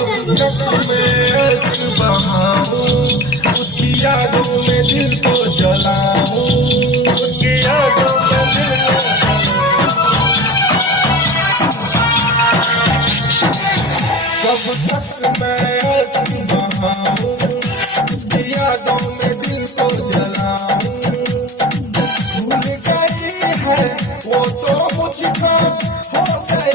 तक मैं अश्क बहाऊं, उसकी यादों में दिल को जलाऊं, उसकी यादों में दिल को कब तक मैं अश्क बहाऊं, उसकी यादों में दिल को जलाऊं। भूल गई है वो तो मुझको, हो गई